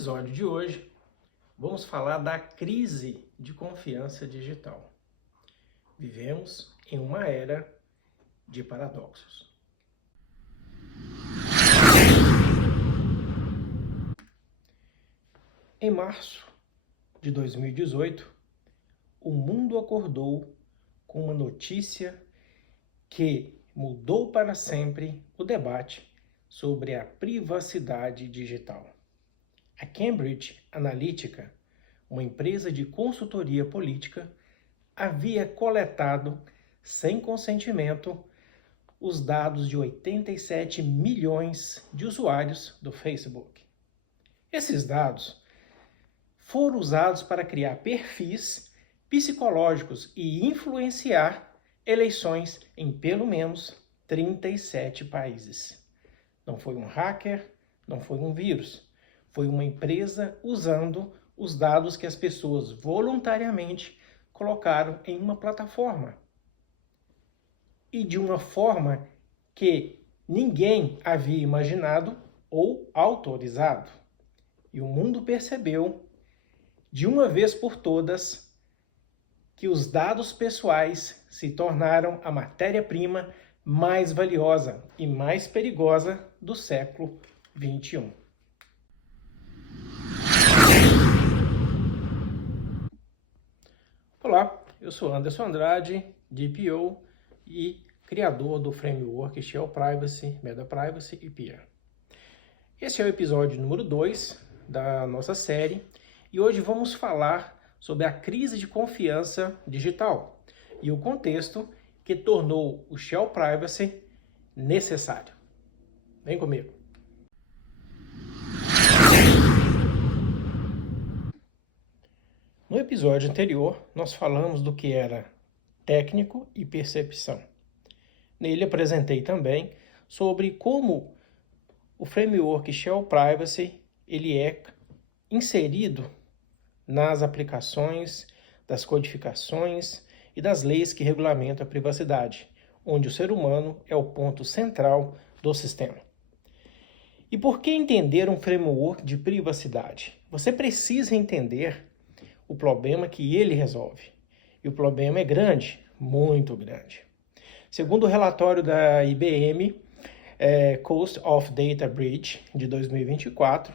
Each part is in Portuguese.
episódio de hoje, vamos falar da crise de confiança digital. Vivemos em uma era de paradoxos. Em março de 2018, o mundo acordou com uma notícia que mudou para sempre o debate sobre a privacidade digital. A Cambridge Analytica, uma empresa de consultoria política, havia coletado, sem consentimento, os dados de 87 milhões de usuários do Facebook. Esses dados foram usados para criar perfis psicológicos e influenciar eleições em pelo menos 37 países. Não foi um hacker, não foi um vírus. Foi uma empresa usando os dados que as pessoas voluntariamente colocaram em uma plataforma. E de uma forma que ninguém havia imaginado ou autorizado. E o mundo percebeu, de uma vez por todas, que os dados pessoais se tornaram a matéria-prima mais valiosa e mais perigosa do século XXI. Olá, eu sou Anderson Andrade, DPO e criador do framework Shell Privacy, Meta Privacy e PIA. Esse é o episódio número 2 da nossa série e hoje vamos falar sobre a crise de confiança digital e o contexto que tornou o Shell Privacy necessário. Vem comigo. No episódio anterior, nós falamos do que era técnico e percepção. Nele apresentei também sobre como o framework Shell Privacy ele é inserido nas aplicações, das codificações e das leis que regulamentam a privacidade, onde o ser humano é o ponto central do sistema. E por que entender um framework de privacidade? Você precisa entender o problema que ele resolve. E o problema é grande, muito grande. Segundo o relatório da IBM, Cost of Data Breach, de 2024,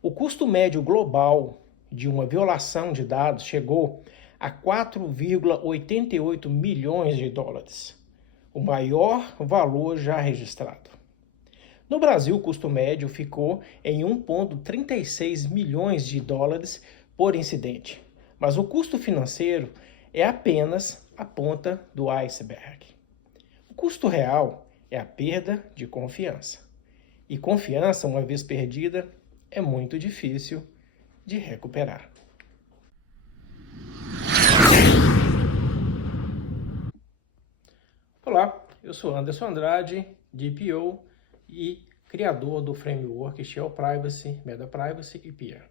o custo médio global de uma violação de dados chegou a 4,88 milhões de dólares, o maior valor já registrado. No Brasil, o custo médio ficou em 1,36 milhões de dólares por incidente, mas o custo financeiro é apenas a ponta do iceberg. O custo real é a perda de confiança. E confiança, uma vez perdida, é muito difícil de recuperar. Olá, eu sou Anderson Andrade, DPO e criador do framework Shell Privacy, Meta Privacy e PIA.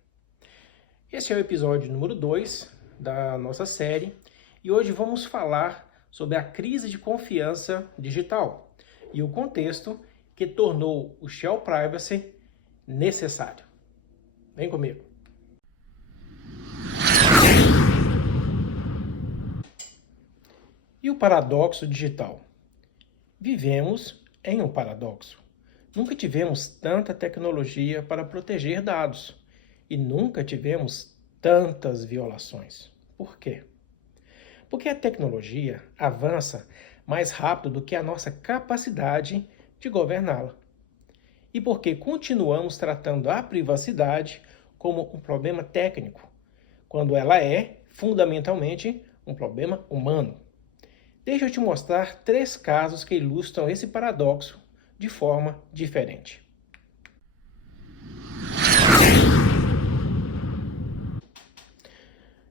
Esse é o episódio número 2 da nossa série e hoje vamos falar sobre a crise de confiança digital e o contexto que tornou o Shell Privacy necessário. Vem comigo. E o paradoxo digital? Vivemos em um paradoxo. Nunca tivemos tanta tecnologia para proteger dados e nunca tivemos tantas violações. Por quê? Porque a tecnologia avança mais rápido do que a nossa capacidade de governá-la. E porque continuamos tratando a privacidade como um problema técnico, quando ela é, fundamentalmente, um problema humano. Deixa eu te mostrar 3 casos que ilustram esse paradoxo de forma diferente.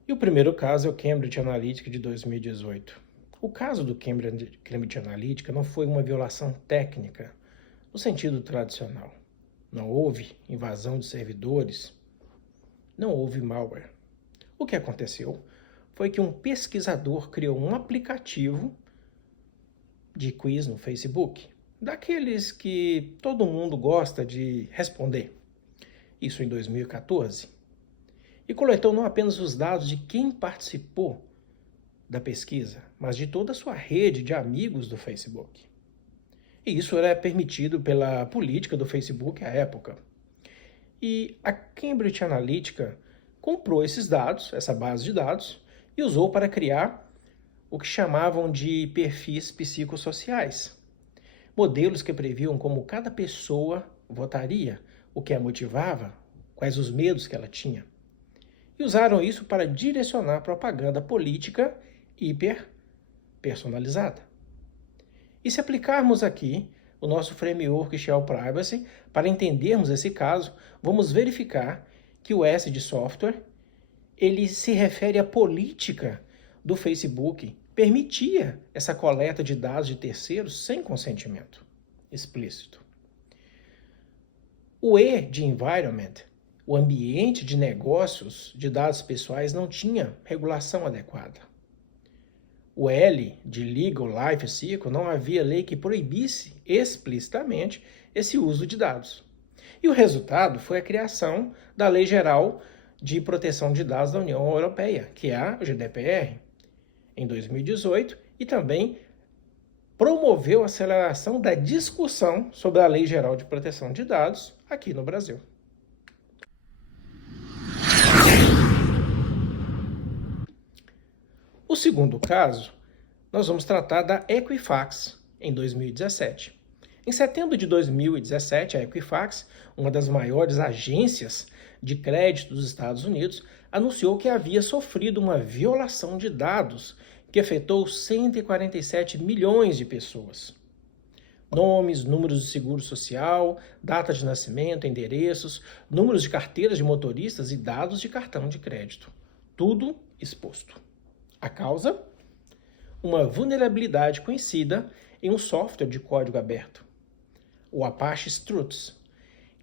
E o primeiro caso é o Cambridge Analytica de 2018. O caso do Cambridge Analytica não foi uma violação técnica no sentido tradicional. Não houve invasão de servidores, não houve malware. O que aconteceu foi que um pesquisador criou um aplicativo de quiz no Facebook, daqueles que todo mundo gosta de responder. isso em 2014, e coletou não apenas os dados de quem participou da pesquisa, mas de toda a sua rede de amigos do Facebook. E isso era permitido pela política do Facebook à época. E a Cambridge Analytica comprou esses dados, essa base de dados, e usou para criar o que chamavam de perfis psicossociais. Modelos que previam como cada pessoa votaria, o que a motivava, quais os medos que ela tinha. E usaram isso para direcionar propaganda política hiper personalizada. E se aplicarmos aqui o nosso framework Shell Privacy, para entendermos esse caso, vamos verificar que o S de software, ele se refere à política do Facebook, permitia essa coleta de dados de terceiros sem consentimento explícito. O E de environment, o ambiente de negócios de dados pessoais, não tinha regulação adequada. O L de Legal Life Cycle, não havia lei que proibisse explicitamente esse uso de dados. E o resultado foi a criação da Lei Geral de Proteção de Dados da União Europeia, que é a GDPR, em 2018, e também promoveu a aceleração da discussão sobre a Lei Geral de Proteção de Dados aqui no Brasil. O segundo caso, nós vamos tratar da Equifax, em 2017. Em setembro de 2017, a Equifax, uma das maiores agências de crédito dos Estados Unidos, anunciou que havia sofrido uma violação de dados que afetou 147 milhões de pessoas. Nomes, números de seguro social, data de nascimento, endereços, números de carteiras de motoristas e dados de cartão de crédito. Tudo exposto. A causa? Uma vulnerabilidade conhecida em um software de código aberto, o Apache Struts,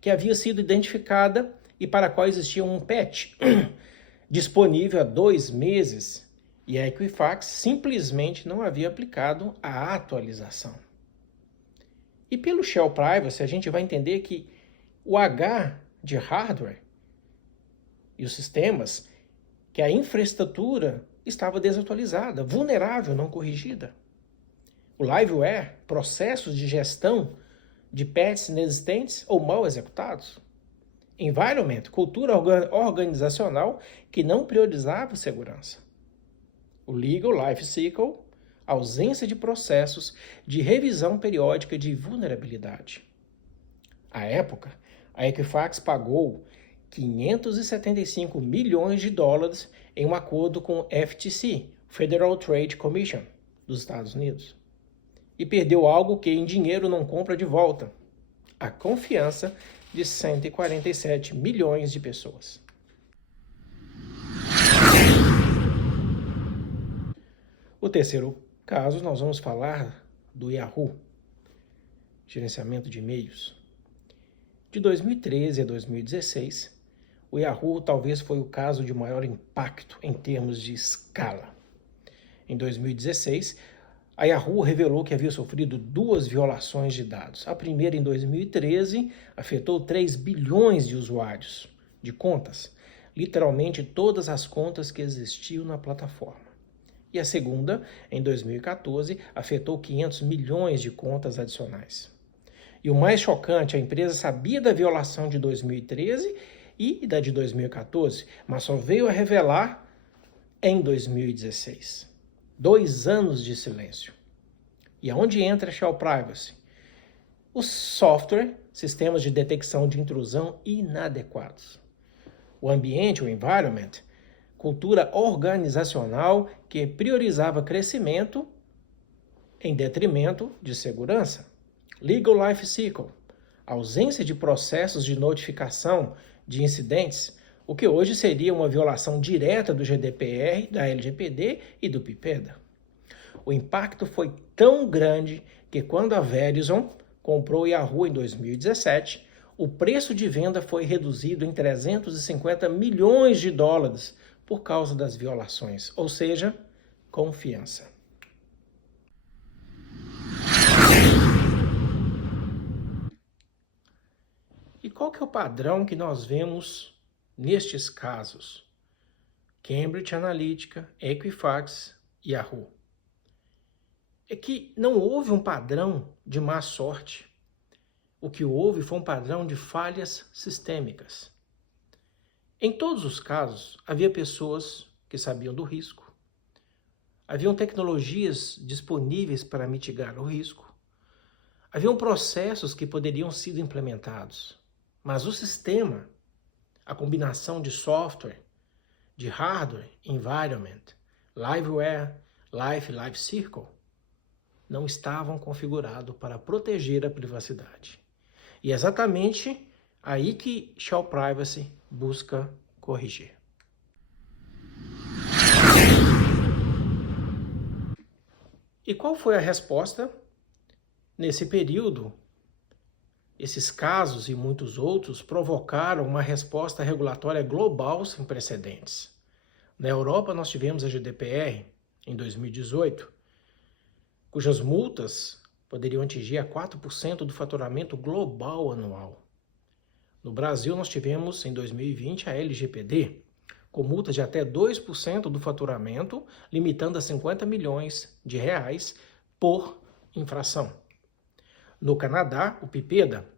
que havia sido identificada e para a qual existia um patch disponível há 2 meses, e a Equifax simplesmente não havia aplicado a atualização. E pelo Shell Privacy, a gente vai entender que o H de hardware e os sistemas, que a infraestrutura estava desatualizada, vulnerável, não corrigida. O Liveware, processos de gestão de patches inexistentes ou mal executados. Environment, cultura organizacional que não priorizava segurança. O Legal Life Cycle, ausência de processos de revisão periódica de vulnerabilidade. À época, a Equifax pagou 575 milhões de dólares em um acordo com o FTC, Federal Trade Commission, dos Estados Unidos. E perdeu algo que em dinheiro não compra de volta: a confiança de 147 milhões de pessoas. O terceiro caso, nós vamos falar do Yahoo, gerenciamento de e-mails. De 2013 a 2016, o Yahoo talvez foi o caso de maior impacto em termos de escala. Em 2016, a Yahoo revelou que havia sofrido 2 violações de dados. A primeira, em 2013, afetou 3 bilhões de usuários de contas, literalmente todas as contas que existiam na plataforma. E a segunda, em 2014, afetou 500 milhões de contas adicionais. E o mais chocante, a empresa sabia da violação de 2013 e da de 2014, mas só veio a revelar em 2016. 2 anos de silêncio. E aonde entra a Shell Privacy? O software, sistemas de detecção de intrusão inadequados. O ambiente, o environment, cultura organizacional que priorizava crescimento em detrimento de segurança. Legal Life Cycle, ausência de processos de notificação de incidentes, o que hoje seria uma violação direta do GDPR, da LGPD e do PIPEDA. O impacto foi tão grande que quando a Verizon comprou o Yahoo em 2017, o preço de venda foi reduzido em 350 milhões de dólares por causa das violações, ou seja, confiança. qual que é o padrão que nós vemos nestes casos? Cambridge Analytica, Equifax e Yahoo. É que não houve um padrão de má sorte. O que houve foi um padrão de falhas sistêmicas. Em todos os casos, havia pessoas que sabiam do risco, haviam tecnologias disponíveis para mitigar o risco, haviam processos que poderiam ser implementados, mas o sistema, a combinação de software, de hardware, environment, liveware, life circle, não estavam configurados para proteger a privacidade. E é exatamente aí que Shell Privacy busca corrigir. E qual foi a resposta? Nesse período, esses casos e muitos outros provocaram uma resposta regulatória global sem precedentes. Na Europa, nós tivemos a GDPR em 2018, cujas multas poderiam atingir a 4% do faturamento global anual. No Brasil, nós tivemos, em 2020, a LGPD, com multas de até 2% do faturamento, limitando a 50 milhões de reais por infração. No Canadá, o PIPEDA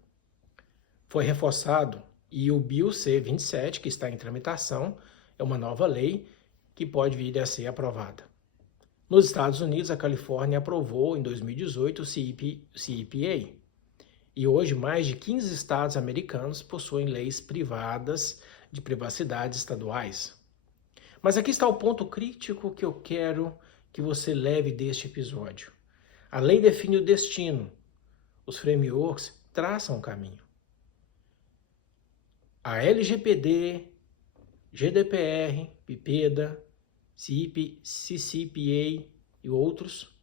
foi reforçado e o Bill C-27, que está em tramitação, é uma nova lei que pode vir a ser aprovada. Nos Estados Unidos, a Califórnia aprovou em 2018 o CEPA. E hoje, mais de 15 estados americanos possuem leis privadas de privacidade estaduais. Mas aqui está o ponto crítico que eu quero que você leve deste episódio. A lei define o destino. Os frameworks traçam o caminho. A LGPD, GDPR, PIPEDA, CCPA e outros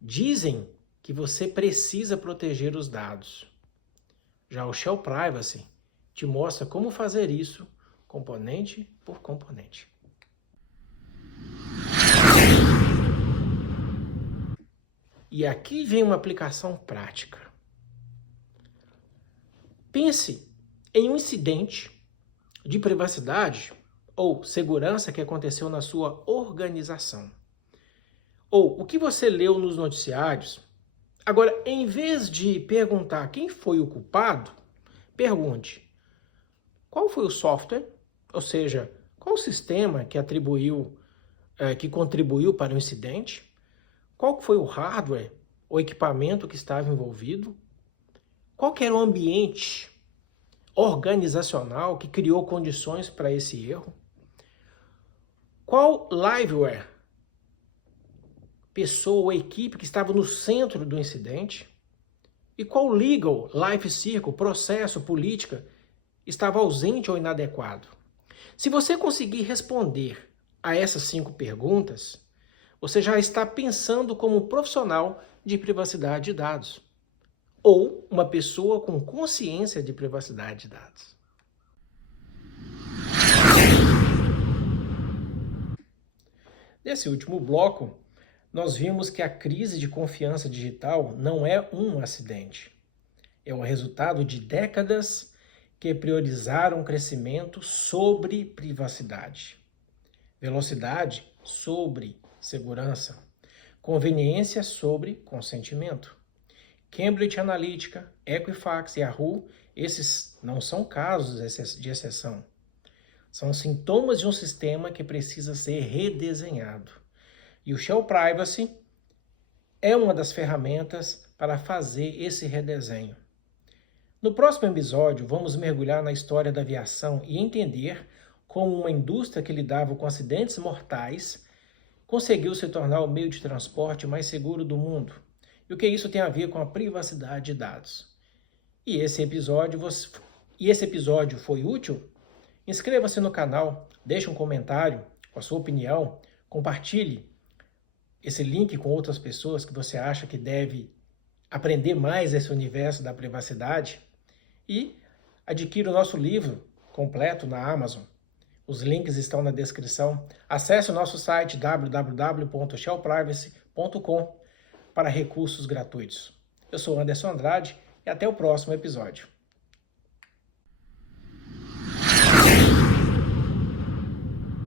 dizem que você precisa proteger os dados. Já o Shell Privacy te mostra como fazer isso componente por componente. E aqui vem uma aplicação prática. Pense em um incidente de privacidade ou segurança que aconteceu na sua organização. Ou o que você leu nos noticiários. Agora, em vez de perguntar quem foi o culpado, pergunte qual foi o software, ou seja, qual o sistema que contribuiu para o incidente, qual foi o hardware, o equipamento que estava envolvido, qual que era o ambiente organizacional que criou condições para esse erro, qual liveware, pessoa ou equipe que estava no centro do incidente, e qual legal, life circle, processo, política, estava ausente ou inadequado. Se você conseguir responder a essas 5 perguntas, você já está pensando como um profissional de privacidade de dados, ou uma pessoa com consciência de privacidade de dados. Nesse último bloco, nós vimos que a crise de confiança digital não é um acidente. É o resultado de décadas que priorizaram crescimento sobre privacidade, velocidade sobre segurança, conveniência sobre consentimento. Cambridge Analytica, Equifax e Yahoo, esses não são casos de exceção. São sintomas de um sistema que precisa ser redesenhado. E o Shell Privacy é uma das ferramentas para fazer esse redesenho. No próximo episódio, vamos mergulhar na história da aviação e entender como uma indústria que lidava com acidentes mortais conseguiu se tornar o meio de transporte mais seguro do mundo. E o que isso tem a ver com a privacidade de dados. E esse episódio foi útil? Inscreva-se no canal, deixe um comentário com a sua opinião, compartilhe esse link com outras pessoas que você acha que deve aprender mais esse universo da privacidade e adquira o nosso livro completo na Amazon. Os links estão na descrição. Acesse o nosso site www.shellprivacy.com para recursos gratuitos. Eu sou Anderson Andrade e até o próximo episódio.